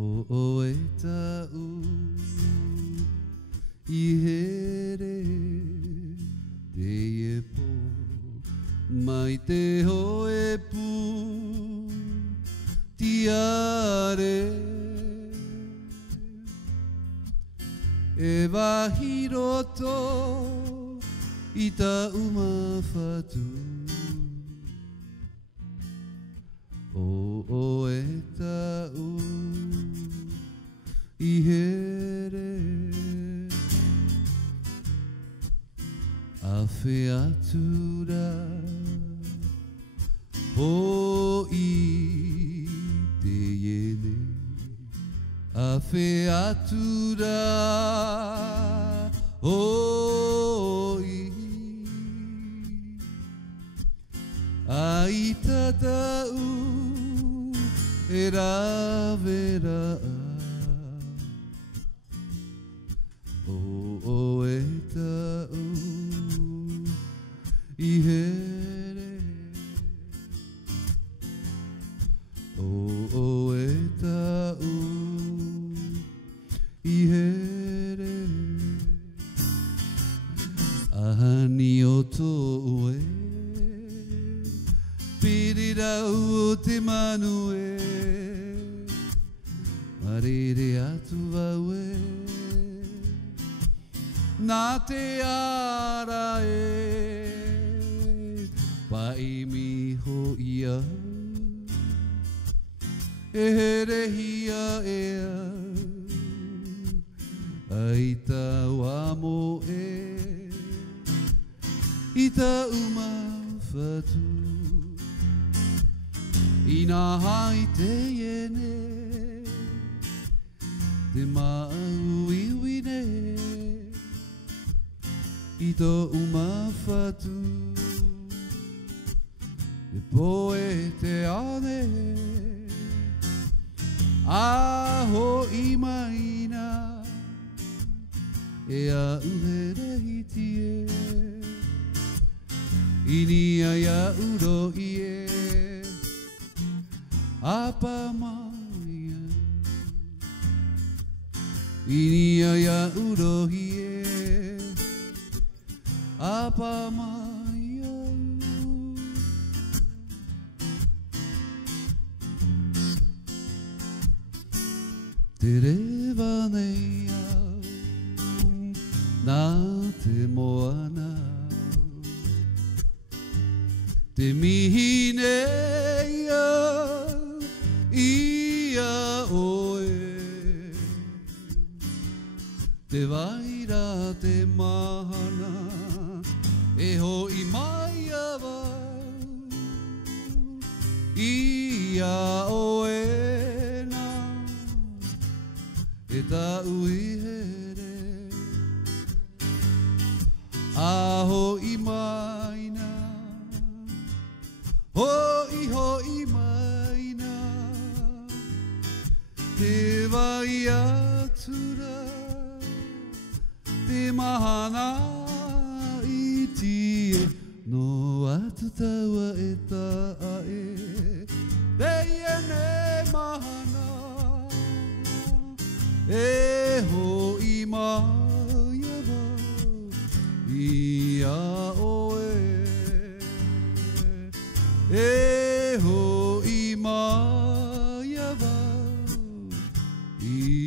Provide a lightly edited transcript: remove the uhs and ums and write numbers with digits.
o e tau I here te e po mai te hoe pu tiare e wahiroto I ta umawhatu o e tau I here a whi atura o I te iene a whi atura o I a I tatau e rawera o e tau I here o e tau I here ahani o tō e pirirau o te manu e marere atu wau e nā te ara e pai miho ia e here hia e ai tau amo e I ta umawhatu I nā hai te iene te mau iwine I tō umawhatu e poe te ane aho I maina e a uhere hiti e Ini ai a uro I e apa maia Ini ai a uro I e apa maia Te rewa nei au nā te moana Te mihi nei au ia oe Te waira te mahana e ho I mai awau ia oe na e tau I here aho I maina hoi maina te vai atura te mahana I tie no atu taua e taa e te iene mahana e hoi mai awau ia oe e ho I mai awau I